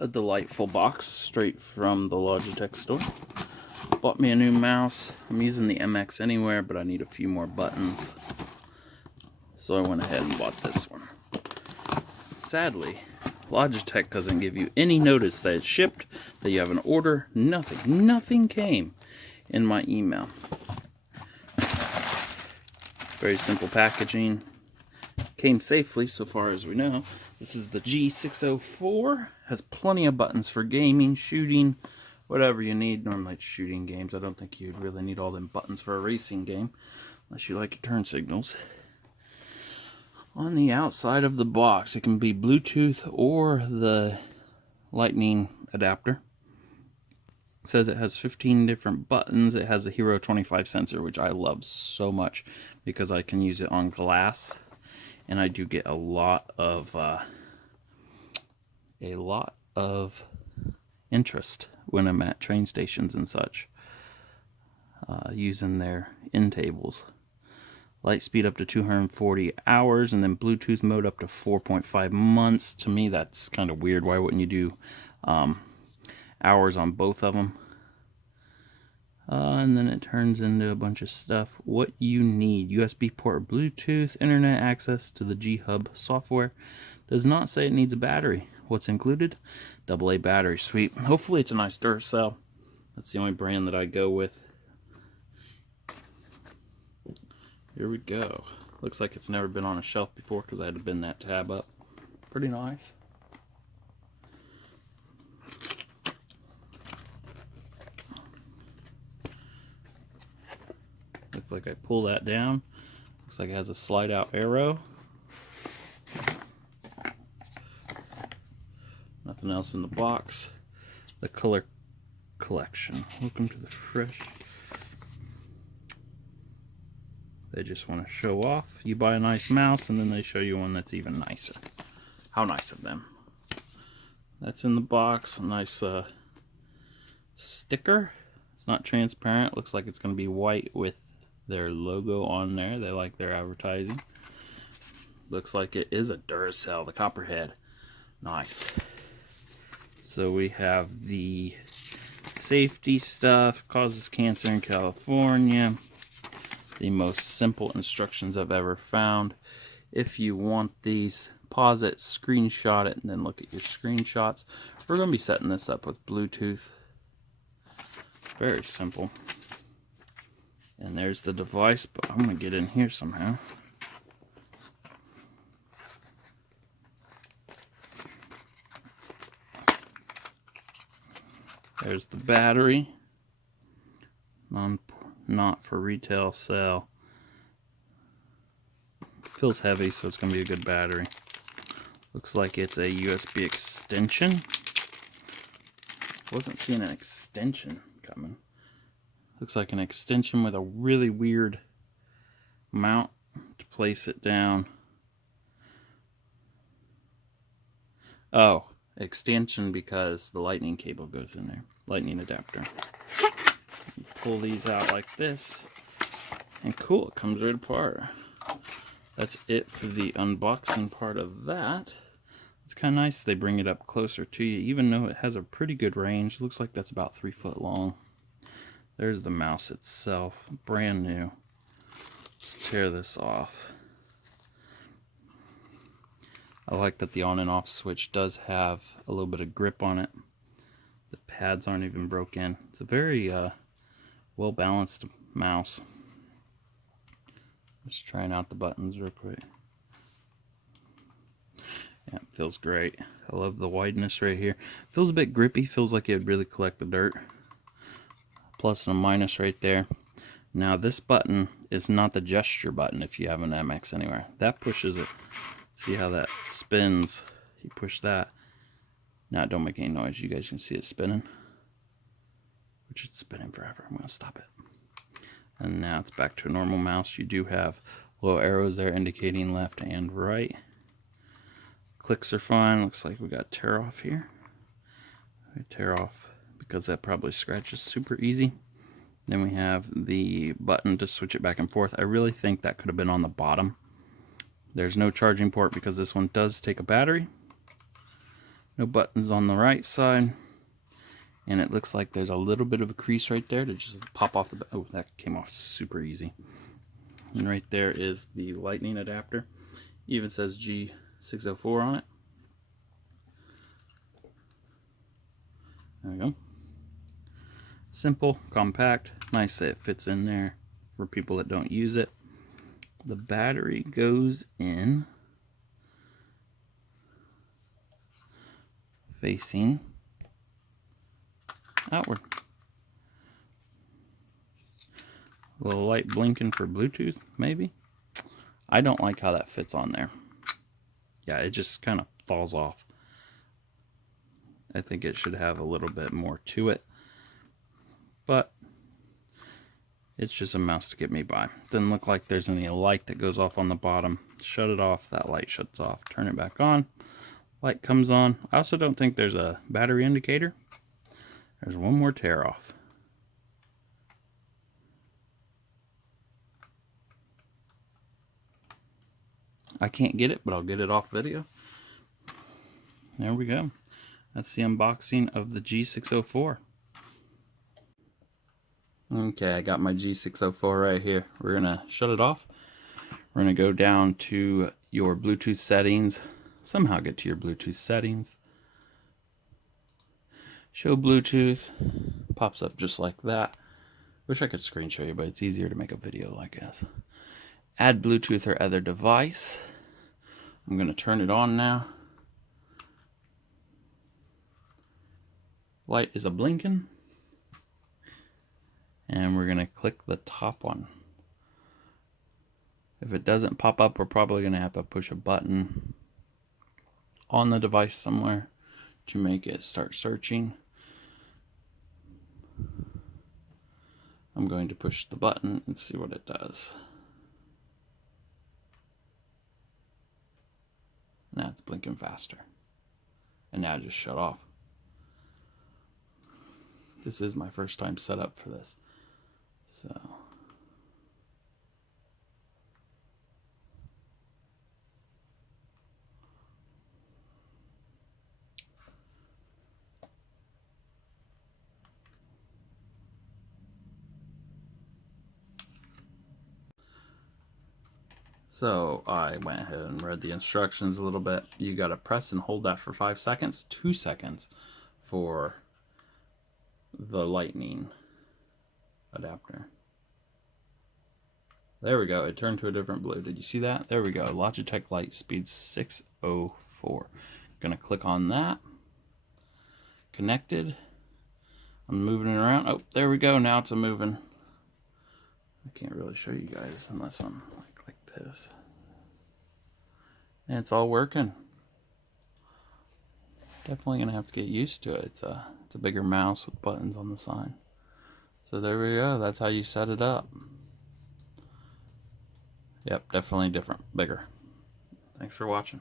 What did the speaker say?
A delightful box straight from the Logitech store. Bought me a new mouse. I'm using the MX Anywhere, but I need a few more buttons. So I went ahead and bought this one. Sadly, Logitech doesn't give you any notice that it's shipped, that you have an order, nothing. Nothing came in my email. Very simple packaging. Came safely so far as we know. This is the G604. Has plenty of buttons for gaming, shooting, whatever you need. Normally it's shooting games. I don't think you'd really need all them buttons for a racing game unless you like your turn signals. On the outside of the box, it can be Bluetooth or the Lightning adapter. It says it has 15 different buttons. It has a Hero 25 sensor, which I love so much because I can use it on glass. And I do get a lot of interest when I'm at train stations and such, using their end tables. Light speed up to 240 hours, and then Bluetooth mode up to 4.5 months. To me, that's kind of weird. Why wouldn't you do hours on both of them? And then it turns into a bunch of stuff. What you need: USB port, Bluetooth, internet access to the G-Hub software. Does not say it needs a battery. What's included? AA battery. Sweet. Hopefully it's a nice Duracell. That's the only brand that I go with. Here we go. Looks like it's never been on a shelf before because I had to bend that tab up. Pretty nice. Looks like I pull that down. Looks like it has a slide out arrow. Nothing else in the box. The color collection. Welcome to the fresh. They just want to show off. You buy a nice mouse and then they show you one that's even nicer. How nice of them. That's in the box. A nice sticker. It's not transparent. Looks like it's going to be white with their logo on there. They like their advertising. Looks like it is a Duracell, the Copperhead. Nice. So we have the safety stuff. Causes cancer in California. The most simple instructions I've ever found. If you want these, pause it, screenshot it, and then look at your screenshots. We're going to be setting this up with Bluetooth. Very simple. And there's the device, but I'm going to get in here somehow. There's the battery. Not for retail sale. Feels heavy, so it's going to be a good battery. Looks like it's a USB extension. Wasn't seeing an extension coming. Looks like an extension with a really weird mount to place it down. Oh, extension because the lightning cable goes in there. Lightning adapter. You pull these out like this, and cool, it comes right apart. That's it for the unboxing part of that. It's kind of nice they bring it up closer to you, even though it has a pretty good range. Looks like that's about 3 foot long. There's the mouse itself, brand new. Let's tear this off. I like that the on and off switch does have a little bit of grip on it. The pads aren't even broken. It's a very well balanced mouse. Just trying out the buttons real quick. Yeah, it feels great. I love the wideness right here. Feels a bit grippy. Feels like it would really collect the dirt. Plus and a minus right there. Now this button is not the gesture button if you have an MX Anywhere. That pushes it. See how that spins? You push that. Now don't make any noise. You guys can see it spinning. Which is spinning forever. I'm going to stop it. And now it's back to a normal mouse. You do have little arrows there indicating left and right. Clicks are fine. Looks like we got tear off here. We tear off because that probably scratches super easy. Then we have the button to switch it back and forth. I really think that could have been on the bottom. There's no charging port because this one does take a battery. No buttons on the right side. And it looks like there's a little bit of a crease right there to just pop off the... Oh, that came off super easy. And right there is the lightning adapter. Even says G604 on it. There we go. Simple, compact, nice that it fits in there for people that don't use it. The battery goes in facing outward. A little light blinking for Bluetooth, maybe. I don't like how that fits on there. Yeah, it just kind of falls off. I think it should have a little bit more to it. But it's just a mouse to get me by. Doesn't look like there's any light that goes off on the bottom. Shut it off, that light shuts off. Turn it back on, light comes on. I also don't think there's a battery indicator. There's one more tear off. I can't get it, but I'll get it off video. There we go. That's the unboxing of the G604. Okay, I got my G604 right here. We're gonna shut it off. We're gonna go down to your Bluetooth settings. Somehow get to your Bluetooth settings. Show Bluetooth. Pops up just like that. Wish I could screen show you, but it's easier to make a video, I guess. Add Bluetooth or other device. I'm gonna turn it on now. Light is a blinking. And we're gonna click the top one. If it doesn't pop up, we're probably gonna have to push a button on the device somewhere to make it start searching. I'm going to push the button and see what it does. Now it's blinking faster. And now it just shut off. This is my first time set up for this. So I went ahead and read the instructions a little bit. You got to press and hold that for 5 seconds, 2 seconds for the lightning adapter. There we go. It turned to a different blue. Did you see that? There we go. Logitech Lightspeed 604. Gonna click on that. Connected. I'm moving it around. Oh, there we go. Now it's a moving. I can't really show you guys unless I'm like this. And it's all working. Definitely gonna have to get used to it. It's a bigger mouse with buttons on the side. So there we go. That's how you set it up. Yep, definitely different, bigger. Thanks for watching.